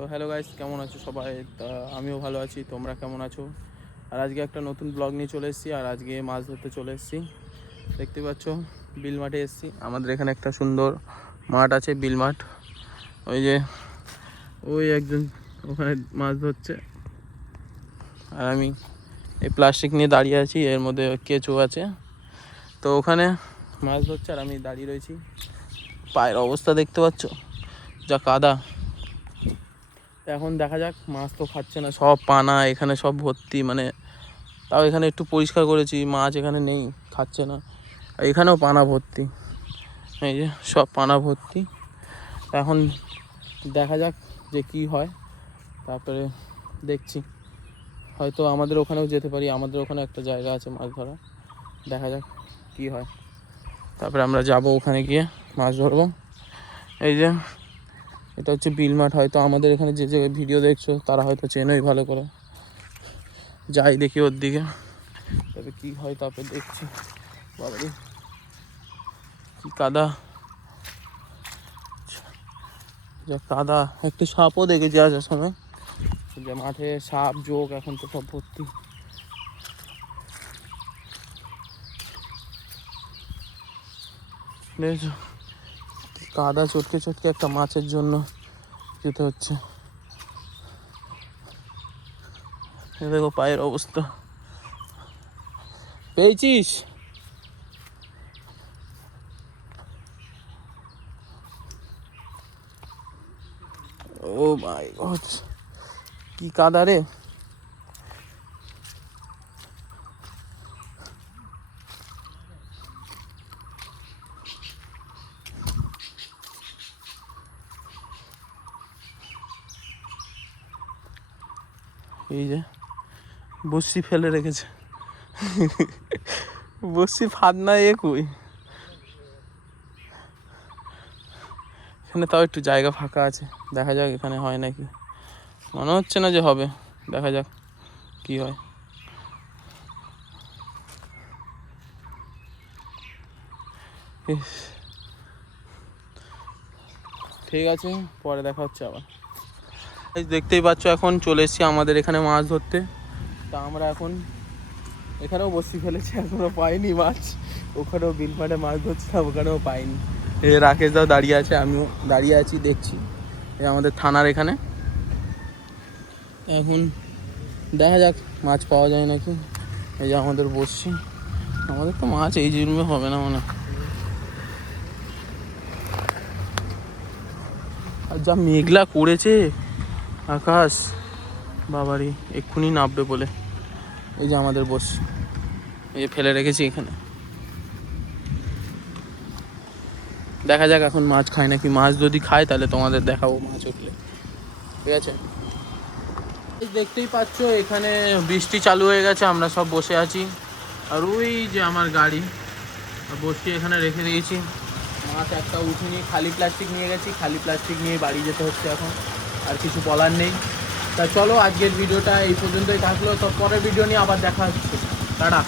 তো hello guys, কেমন আছো সবাই? তা আমিও ভালো আছি, তোমরা কেমন আছো? আর আজকে একটা নতুন ব্লগ নিয়ে চলে এসেছি। আর আজকে মাছ ধরতে চলে এসেছি। দেখতে পাচ্ছ বিল মাঠে এসেছি। আমাদের এখানে একটা সুন্দর মাঠ আছে, বিল মাঠ। ওই যে ওই একজন ওখানে মাছ ধরছে, আর আমি এই প্লাস্টিক নিয়ে দাঁড়িয়ে আছি। এর মধ্যে কেঁচো আছে, তো ওখানে মাছ ধরছে আর আমি দাঁড়িয়ে রয়েছি। পায়ের অবস্থা দেখতে পাচ্ছ, যা কাদা। এখন দেখা যাক, মাছ তো খাচ্ছে না, সব পানা এখানে সব ভর্তি। মানে তাও এখানে একটু পরিষ্কার করেছি, মাছ এখানে নেই, খাচ্ছে না। আর এখানেও পানা ভর্তি, এই যে সব পানা ভর্তি। এখন দেখা যাক যে কি হয়, তারপরে দেখছি। হয়তো আমাদের ওখানেও যেতে পারি, আমাদের ওখানে একটা জায়গা আছে মাছ ধরা। দেখা যাক কি হয়, তারপরে আমরা যাব ওখানে গিয়ে মাছ ধরবো। এই যে এটা হচ্ছে বিল মাঠ। হয়তো আমাদের এখানে যে ভিডিও দেখছো তারা হয়তো চেনোই ভালো করে। যাই দেখি ওর দিকে, তবে কি হয় তারপরে দেখছি। বাবারে কি কাদা, যা কাদা। একটি সাপও দেখেছি আসার সময়, যে মাঠে সাপ জোক এখন তো সব ভর্তি। কাদা চটকে চটকে একটা মাছের জন্য যেতে হচ্ছে। দেখো পায়ের অবস্থা, পেয়েছিস? ও মাই গড, কি কাদা রে। এই যে বসি ফেলে রেখেছে, বসি ফাঁদ না এ কই। এখানে তাও একটু জায়গা ফাঁকা আছে, দেখা যাক এখানে হয় নাকি। মনে হচ্ছে না যে হবে, দেখা যাক কি হয়। ঠিক আছে, পরে দেখা হচ্ছে আবার। দেখতেই পাচ্ছ এখন চলে এসেছি আমাদের এখানে মাছ ধরতে। তা আমরা এখন এখানেও বসি ফেলেছি, এখনো পাইনি মাছ। ওখানেও বিল মাঠে মাছ ধরছিলাম, ওখানেও পাইনি। এই রাকেশ দাও দাঁড়িয়ে আছে, আমিও দাঁড়িয়ে আছি, দেখছি। এই আমাদের থানার এখানে এখন দেখা যাক মাছ পাওয়া যায় নাকি। এই যে আমাদের বসছি, আমাদের তো মাছ এই জন্মে হবে না মনে। আর যা মেঘলা করেছে আকাশ, বাবারি এক্ষুনি নামবে বলে। এই যে আমাদের বস, এই যে ফেলে রেখেছি এখানে। দেখা যাক এখন মাছ খায় নাকি। মাছ যদি খায় তাহলে তোমাদের দেখাবো মাছ উঠলে, ঠিক আছে? দেখতেই পাচ্ছ এখানে বৃষ্টি চালু হয়ে গেছে, আমরা সব বসে আছি। আর ওই যে আমার গাড়ি বসে এখানে রেখে দিয়েছি। মাছ একটা উঠিনি, খালি প্লাস্টিক নিয়ে গেছি, খালি প্লাস্টিক নিয়ে বাড়ি যেতে হচ্ছে এখন। আর কিছু বলার নেই। তা চলো আজকের ভিডিওটা এই পর্যন্তই থাকলো, তো পরের ভিডিও নিয়ে আবার দেখা হচ্ছে। টাটা।